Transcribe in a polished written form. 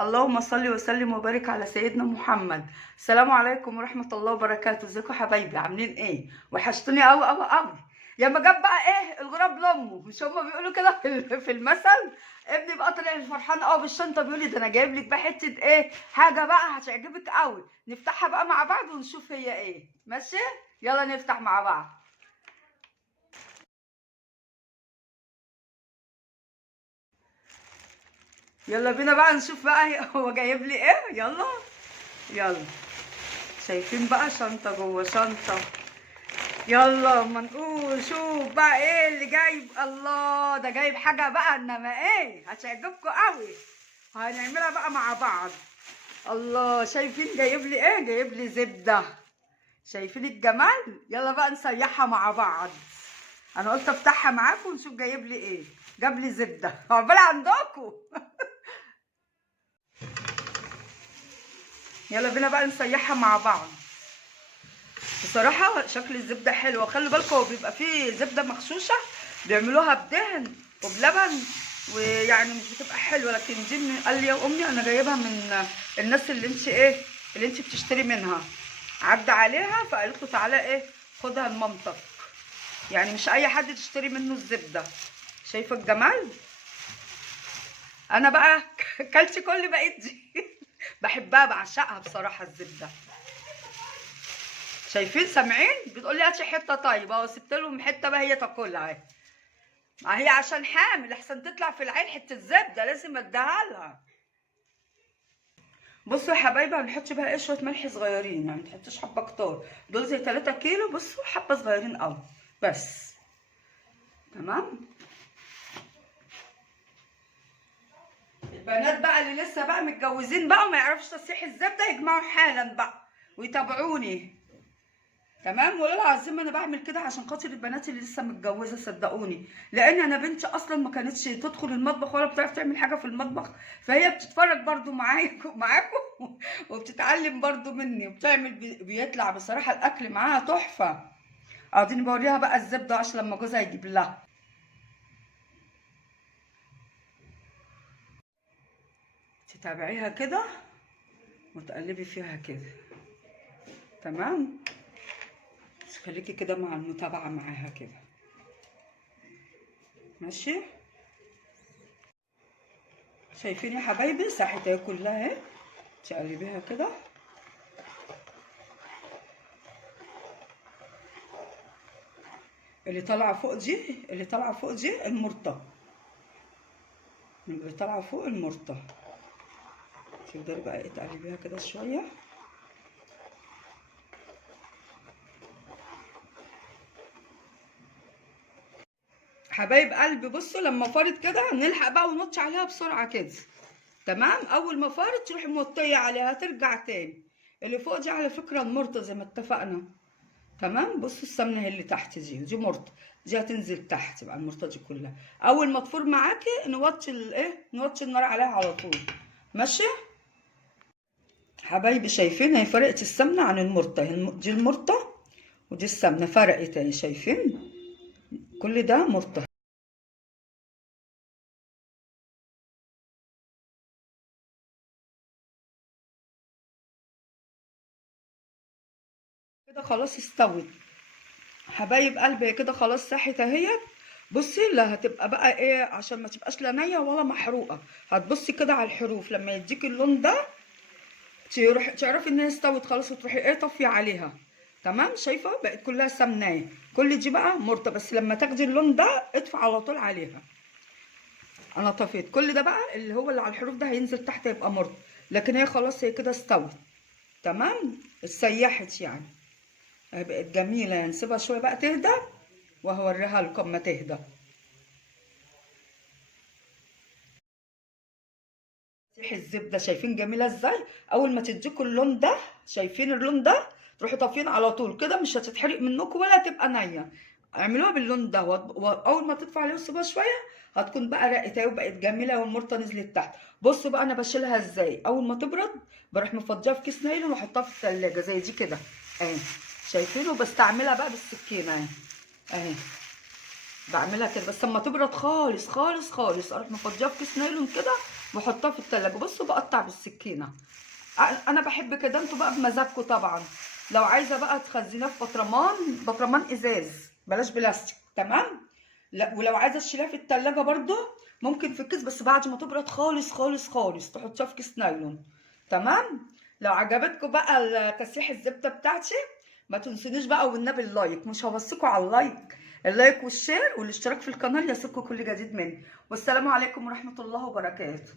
اللهم صل وسلم وبارك على سيدنا محمد. السلام عليكم ورحمة الله وبركاته. ازيكم حبايبي؟ عاملين ايه؟ وحشتوني قوي قوي قوي. يا ما جاب بقى ايه الغراب لامه، مش هما بيقولوا كده في المثل؟ ابني بقى طلع فرحان قوي بالشنطه، بيقول لي ده انا جايب لك بقى حته ايه، حاجه بقى هتعجبك قوي، نفتحها بقى مع بعض ونشوف هي ايه. ماشي؟ يلا نفتح مع بعض. يلا بينا بقى نشوف بقى هو جايب لي ايه. يلا يلا. شايفين بقى شنطة جوه شنطة. يلا اما نقول شوف بقى ايه اللي جايب. الله، ده جايب حاجة بقى، انما ايه هتعجبكم قوي، هنعملها بقى مع بعض. الله، شايفين جايب لي ايه؟ جايب لي زبدة. شايفين الجمال؟ يلا بقى نسيحها مع بعض. انا قلت افتحها معاكم ونشوف جايب لي ايه. جاب لي زبدة عقبال عندكم. يلا بينا بقى نسيحها مع بعض. بصراحة شكل الزبدة حلوة، خلي بالكم هو بيبقى فيه زبدة مغشوشة بيعملوها بدهن وبلبن، ويعني مش بتبقى حلوة، لكن دي قال لي يا أمي أنا جايبها من الناس اللي انت ايه، اللي انت بتشتري منها، عدى عليها فقالت له تعالى ايه خدها لمامتك. يعني مش أي حد تشتري منه الزبدة. شايفة الجمال؟ أنا بقى كلت كل بقيت دي. بحبها بعشقها بصراحة الزبدة. شايفين؟ سامعين؟ بتقول لي هاتي حته طيبه، وسبت لهم حته بقى هي تاكلها اهي. ما هي عشان حامل احسن تطلع في العين حته زبده، لازم اديها لها. بصوا يا حبايبي، هنحط بقى ايه شويه ملح صغيرين، يعني ما تحطوش حبه كتار، دول زي 3 كيلو. بصوا حبه صغيرين قوي بس. تمام. البنات بقى اللي لسه بقى متجوزين بقى وما يعرفوش تسيح الزبده يجمعوا حالا بقى ويتابعوني. تمام. والله العظيم انا بعمل كده عشان خاطر البنات اللي لسه متجوزه، صدقوني، لان انا بنتي اصلا ما كانتش تدخل المطبخ ولا بتعرف تعمل حاجه في المطبخ، فهي بتتفرج برضو معاكم وبتتعلم برضو مني وبتعمل. بيطلع بصراحه الاكل معاها تحفه. قاعدين بوريها بقى الزبده عشان لما جوزها يجيب لها. تتابعيها كده وتقلبي فيها كده. تمام. خليكي كده مع المتابعه معاها كده. ماشي. شايفين يا حبايبي ساحتها كلها اهي. تقلبيها كده. اللي طالعه فوق دي، اللي طالعه فوق دي المرطه، اللي طالعه فوق المرطه. تقدري بقى تقلبيها كده شويه. حبايب قلبي بصوا لما فارت كده نلحق بقى ونوطي عليها بسرعه كده. تمام. اول ما فارت تروحي موطيه عليها ترجع تاني. اللي فوق دي على فكره المرطه زي ما اتفقنا. تمام. بصوا السمنه هي اللي تحت دي مرطه، دي هتنزل تحت بقى المرطه دي كلها. اول ما تفور معاكي نوطي الايه، نوطي النار عليها على طول. ماشي حبايبي؟ شايفين هي فرقت السمنه عن المرطه، دي المرطه ودي السمنه فرقت اهي. شايفين؟ كل ده مرطه. كده خلاص استوت. حبايب قلبي هي كده خلاص ساحت اهيت. بصي لا هتبقى بقى ايه، عشان ما تبقاش لا نيه ولا محروقه، هتبصي كده على الحروف لما يديك اللون ده تعرفي ان هي استوت خلاص، وتروحي ايه طفي عليها. تمام. شايفه بقت كلها سمناه، كل دي بقى مرطه، بس لما تاخدي اللون ده اطفي على طول عليها. انا طفيت كل ده بقى، اللي هو اللي على الحروف ده هينزل تحت يبقى مرطه، لكن هي خلاص هي كده استوت. تمام. اتسيحت يعني، بقت جميله يعني. نسيبها شويه بقى تهدى وهوريها لكم ما تهدى. تسيح الزبده شايفين جميله ازاي؟ اول ما تديكوا اللون ده، شايفين اللون ده، تروحوا طافين على طول كده، مش هتتحرق منكم ولا تبقى نيه. اعملوها باللون ده واول ما تطفوا عليه وسيبوها شويه هتكون بقى رقت اهي وبقت جميله والمرطه نزلت تحت. بصوا بقى انا بشيلها ازاي. اول ما تبرد بروح مفضيها في كيس نايلون واحطها في الثلاجه زي دي كده اهي. شايفين؟ وبستعملها بقى بالسكينه اهي اهي. بعملها كده بس اما تبرد خالص خالص خالص اروح مفضيها في كيس نايلون كده واحطها في التلاجة. بصوا بقطع بالسكينه، انا بحب كده، انتوا بقى بمزاجكم طبعا. لو عايزه بقى تخزنيها في برطمان ازاز بلاش بلاستيك، تمام. لا ولو عايزه تشيلها في التلاجة برضو ممكن في الكيس، بس بعد ما تبرد خالص خالص خالص تحطيها في كيس نايلون، تمام. لو عجبتكم بقى تسيح الزبده بتاعتي ما تنسونيش بقى والنبي اللايك، مش هوصيكوا على اللايك والشير والاشتراك في القناه ليصلكوا كل جديد مني. والسلام عليكم ورحمه الله وبركاته.